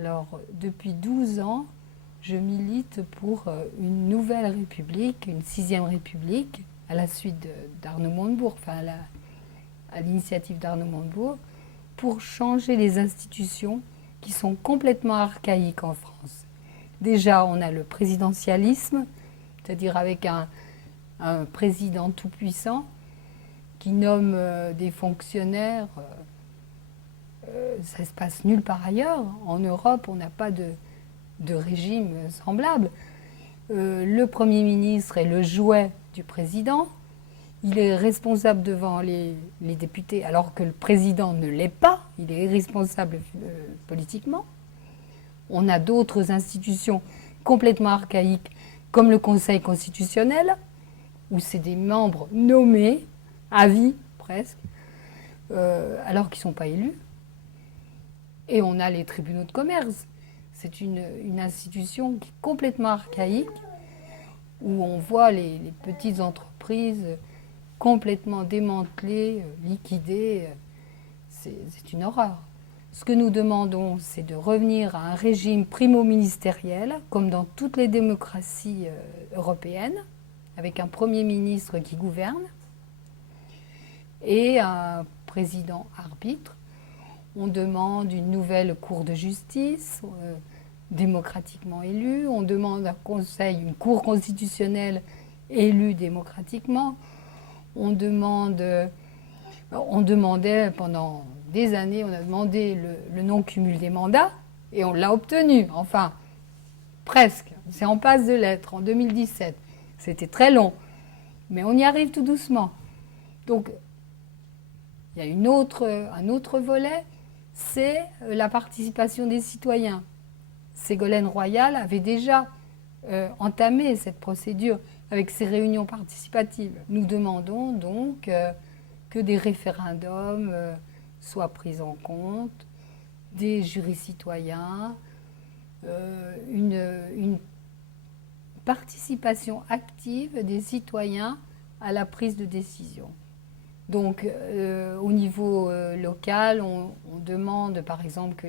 Alors, depuis 12 ans, je milite pour une nouvelle république, une 6e république, à la suite d'Arnaud Montebourg, enfin à l'initiative d'Arnaud Montebourg, pour changer les institutions qui sont complètement archaïques en France. Déjà, on a le présidentialisme, c'est-à-dire avec un président tout-puissant qui nomme des fonctionnaires. Ça se passe nulle part ailleurs. En Europe, on n'a pas de régime semblable. Le Premier ministre est le jouet du président. Il est responsable devant les députés, alors que le président ne l'est pas. Il est irresponsable politiquement. On a d'autres institutions complètement archaïques, comme le Conseil constitutionnel, où c'est des membres nommés, à vie presque, alors qu'ils ne sont pas élus. Et on a les tribunaux de commerce. C'est une institution qui est complètement archaïque, où on voit les petites entreprises complètement démantelées, liquidées. C'est une horreur. Ce que nous demandons, c'est de revenir à un régime primo-ministériel, comme dans toutes les démocraties européennes, avec un Premier ministre qui gouverne et un président arbitre. On demande une nouvelle cour de justice démocratiquement élue. On demande un conseil, une cour constitutionnelle élue démocratiquement. On demandait pendant des années, on a demandé le non-cumul des mandats et on l'a obtenu. Enfin, presque. C'est en passe de l'être en 2017. C'était très long, mais on y arrive tout doucement. Donc, il y a un autre volet, c'est la participation des citoyens. Ségolène Royal avait déjà entamé cette procédure avec ses réunions participatives. Nous demandons donc que des référendums soient pris en compte, des jurys citoyens, une participation active des citoyens à la prise de décision. Donc, au niveau local, on demande par exemple que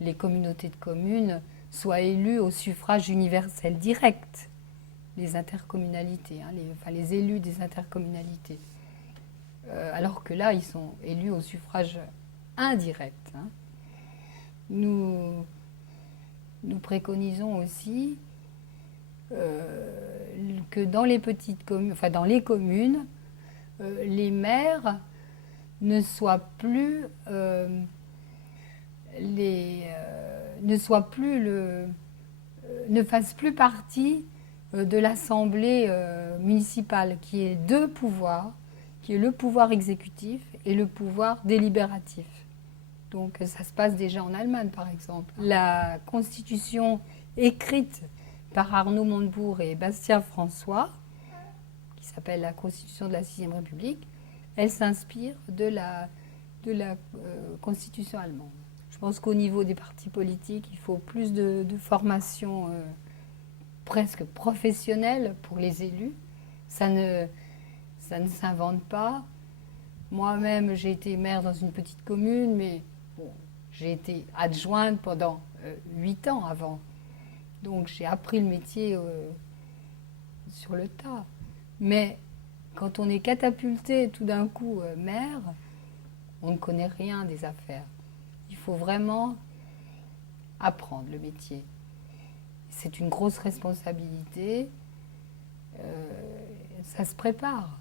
les communautés de communes soient élues au suffrage universel direct, les intercommunalités, les élus des intercommunalités. Alors que là, ils sont élus au suffrage indirect. Nous préconisons aussi que dans les petites communes, dans les communes, les maires ne fassent plus partie de l'Assemblée municipale, qui est deux pouvoirs, qui est le pouvoir exécutif et le pouvoir délibératif. Donc ça se passe déjà en Allemagne, par exemple. La constitution écrite par Arnaud Montebourg et Bastien François, qui s'appelle la Constitution de la 6e République, elle s'inspire de la Constitution allemande. Je pense qu'au niveau des partis politiques, il faut plus de formation presque professionnelle pour les élus. Ça ne s'invente pas. Moi-même, j'ai été maire dans une petite commune, mais bon, j'ai été adjointe pendant 8 ans avant. Donc j'ai appris le métier sur le tas. Mais quand on est catapulté tout d'un coup maire, on ne connaît rien des affaires. Il faut vraiment apprendre le métier. C'est une grosse responsabilité. Ça se prépare.